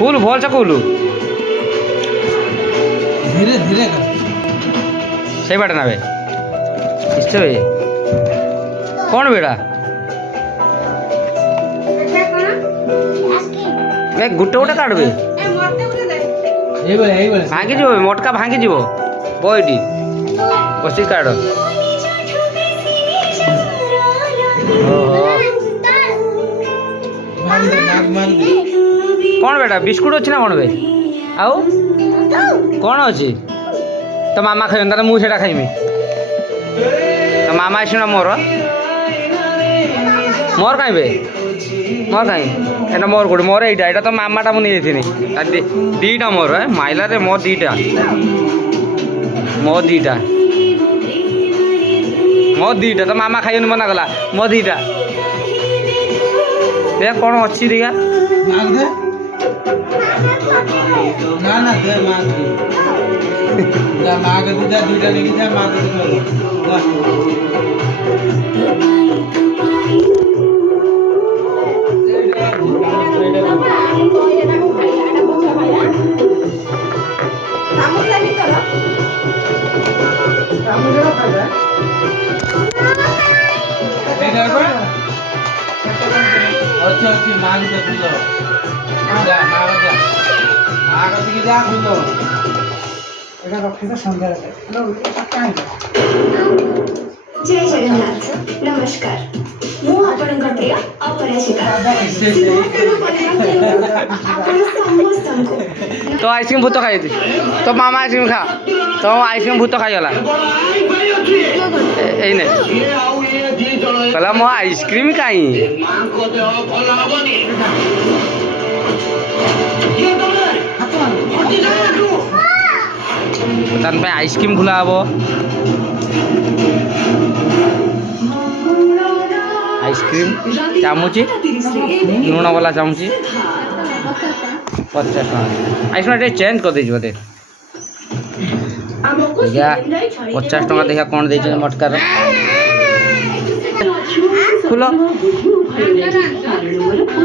खोल भल से खोलू धीरे धीरे कर। सही बाटे ना बे इच्छे बे कौन बेटा बे गुटे गुटे काटबे भांगी जीव मोटका भांगी जीव बईटी बसी काट कौन बेटा बिस्कुट अच्छी ना कौन बे आउ कौन अच्छी तो मामा खाई ना मुझे खाइमी तो मामा आस मोर मोर कहीं बे मोर कहीं एटा मोर गोटे मोर यहाँ तो मामाटा मुझे नहीं दीटा मोर माइला रे मोर दीटा तो मामा खाई मना कला मो दीटा देख कौन अच्छी दिया मांग दे ना ना दे मांग दे जा मांग दे जा दुइटा लेके जा मांग दे जा अच्छी अच्छी मांग दे खुलो जा मांग दे जा खुलो एटा रखी तो संध्या रे हेलो काहे जय जगन्नाथ नमस्कार मु आपणक प्रिय अपराजिता तो आइसक्रीम भूत खाई तो मामा आइसक्रीम खा तो आइसक्रीम भूत खाईगला एने कहला मो आइसक्रीम कहीं तान पे आइसक्रीम खुला हम आइसक्रीम चामुची लुण वाला चामुची 50 टका आइसक्रीम चेंज कर दीजिए बोधे देखा 50 टका देखा कौन दे मटकार खुल